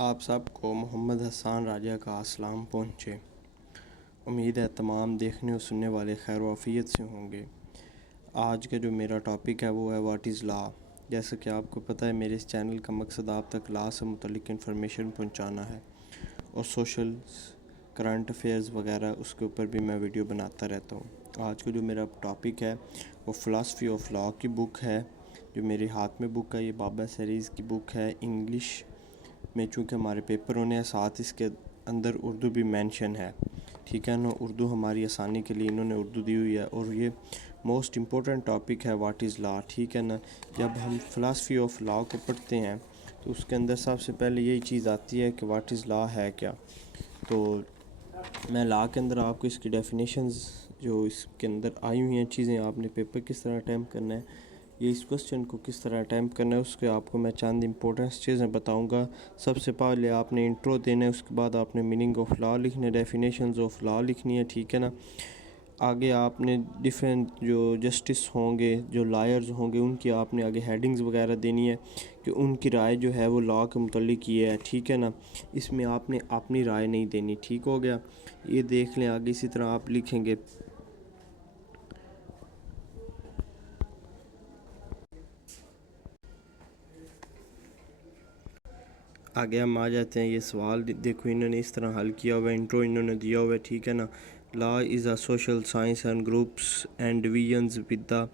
آپ سب کو محمد حسان راجہ کا اسلام پہنچے۔ امید ہے تمام دیکھنے اور سننے والے خیر و عافیت سے ہوں گے۔ آج کا جو میرا ٹاپک ہے وہ ہے واٹ از لا۔ جیسا کہ آپ کو پتہ ہے میرے اس چینل کا مقصد آپ تک لا سے متعلق انفارمیشن پہنچانا ہے، اور سوشل کرنٹ افیئرز وغیرہ اس کے اوپر بھی میں ویڈیو بناتا رہتا ہوں۔ آج کا جو میرا ٹاپک ہے وہ فلاسفی آف لا کی بک ہے، جو میرے ہاتھ میں بک ہے۔ یہ بابا سیریز کی بک ہے انگلش میں، چونکہ ہمارے پیپر ہونے ہیں، ساتھ اس کے اندر اردو بھی مینشن ہے، ٹھیک ہے نا۔ اردو ہماری آسانی کے لیے انہوں نے اردو دی ہوئی ہے، اور یہ موسٹ امپورٹنٹ ٹاپک ہے واٹ از لا، ٹھیک ہے نا۔ جب ہم فلاسفی آف لا کو پڑھتے ہیں تو اس کے اندر سب سے پہلے یہی چیز آتی ہے کہ واٹ از لا ہے کیا۔ تو میں لا کے اندر آپ کو اس کی ڈیفینیشنز جو اس کے اندر آئی ہوئی ہیں چیزیں، آپ نے پیپر کس طرح اٹیمپٹ کرنا ہے، یہ اس کوسچن کو کس طرح اٹیمپٹ کرنا ہے، اس کے آپ کو میں چند امپورٹنس چیزیں بتاؤں گا۔ سب سے پہلے آپ نے انٹرو دینا ہے، اس کے بعد آپ نے میننگ آف لا لکھنا ہے، ڈیفینیشنز آف لا لکھنی ہے، ٹھیک ہے نا۔ آگے آپ نے ڈیفرنٹ جو جسٹس ہوں گے، جو لائرز ہوں گے، ان کی آپ نے آگے ہیڈنگز وغیرہ دینی ہے کہ ان کی رائے جو ہے وہ لا کے متعلق یہ ہے، ٹھیک ہے نا۔ اس میں آپ نے اپنی رائے نہیں دینی، ٹھیک ہو گیا۔ یہ دیکھ لیں آگے، اسی طرح آپ لکھیں گے آگے ہم آ جاتے ہیں۔ یہ سوال دیکھو انہوں نے اس طرح حل کیا ہوا ہے، انٹرو انہوں نے دیا ہوا ہے، ٹھیک ہے نا۔ Law is a social science and groups and divisions with the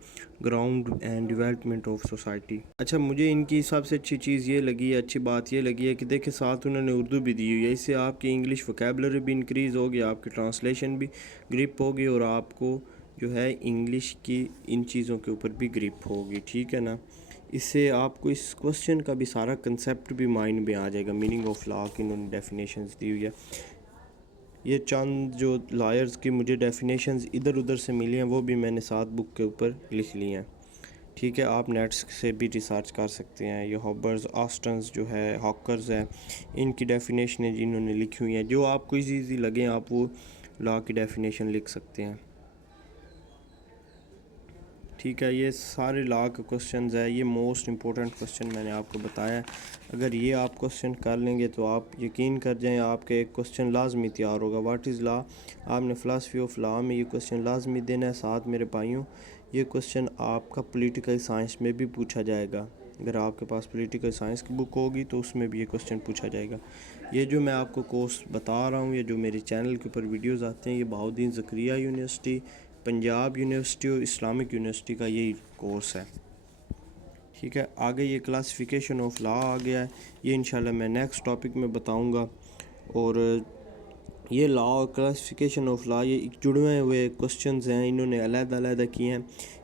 ground and development of society. اچھا، مجھے ان کی سب سے اچھی چیز یہ لگی ہے، اچھی بات یہ لگی ہے کہ دیکھیں ساتھ انہوں نے اردو بھی دی ہوئی ہے۔ اس سے آپ کی انگلش ووکیبلری بھی انکریز ہوگی، آپ کی ٹرانسلیشن بھی گرپ ہوگی، اور آپ کو جو ہے انگلش کی ان چیزوں کے اوپر بھی گرپ ہوگی، ٹھیک ہے نا۔ اس سے آپ کو اس کوسچن کا بھی سارا کنسیپٹ بھی مائنڈ میں آ جائے گا۔ میننگ آف لا کی انہوں نے ڈیفینیشنز دی ہوئی ہے۔ یہ چند جو لائرز کی مجھے ڈیفینیشنز ادھر ادھر سے ملی ہیں، وہ بھی میں نے ساتھ بک کے اوپر لکھ لی ہیں، ٹھیک ہے۔ آپ نیٹس سے بھی ریسرچ کر سکتے ہیں۔ یہ ہوبرز، آسٹنز جو ہے، ہاکرز ہیں، ان کی ڈیفینیشنیں جنہوں نے لکھی ہوئی ہیں، جو آپ کو ایزی لگیں آپ وہ لا کی ڈیفینیشن لکھ سکتے ہیں، ٹھیک ہے۔ یہ سارے لا کے کوسچنز ہے، یہ موسٹ امپورٹنٹ کوسچن میں نے آپ کو بتایا ہے۔ اگر یہ آپ کوسچن کر لیں گے تو آپ یقین کر جائیں آپ کا ایک کوسچن لازمی تیار ہوگا۔ واٹ از لا، آپ نے فلاسفی آف لا میں یہ کوسچن لازمی دینا ہے۔ ساتھ میرے بھائیوں، یہ کوسچن آپ کا پولیٹیکل سائنس میں بھی پوچھا جائے گا۔ اگر آپ کے پاس پولیٹیکل سائنس کی بک ہوگی تو اس میں بھی یہ کوسچن پوچھا جائے گا۔ یہ جو میں آپ کو کورس بتا رہا ہوں، یہ جو میرے چینل کے اوپر ویڈیوز آتے ہیں، یہ بہاؤالدین زکریا یونیورسٹی، پنجاب یونیورسٹی اور اسلامک یونیورسٹی کا یہی کورس ہے، ٹھیک ہے۔ آگے یہ کلاسیفیکیشن آف لا آ گیا ہے، یہ انشاءاللہ میں نیکسٹ ٹاپک میں بتاؤں گا۔ اور یہ لا اور کلاسیفیکیشن آف لا یہ جڑے ہوئے کوسچنز ہیں، انہوں نے علیحدہ علیحدہ کیے ہیں۔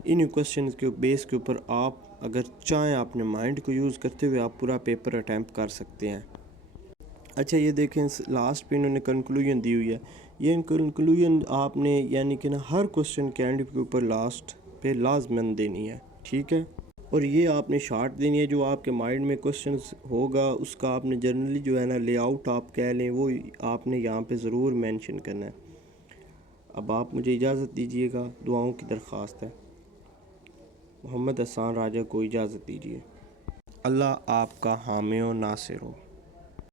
ان کوسچنز کے بیس کے اوپر آپ اگر چاہیں اپنے مائنڈ کو یوز کرتے ہوئے آپ پورا پیپر اٹیمپٹ کر سکتے ہیں۔ اچھا، یہ دیکھیں لاسٹ پہ انہوں نے کنکلوژن دی ہوئی ہے۔ یہ کنکلوژن آپ نے یعنی کہ نا ہر کوسچن کے اینڈ کے اوپر لاسٹ پہ لازماً دینی ہے، ٹھیک ہے۔ اور یہ آپ نے شارٹ دینی ہے، جو آپ کے مائنڈ میں کوسچنز ہوگا اس کا آپ نے جنرلی جو ہے نا لے آؤٹ آپ کہہ لیں، وہ آپ نے یہاں پہ ضرور مینشن کرنا ہے۔ اب آپ مجھے اجازت دیجیے گا، دعاؤں کی درخواست ہے۔ محمد حسان راجہ کو اجازت دیجیے۔ اللہ آپ کا حامی و ناصر ہو۔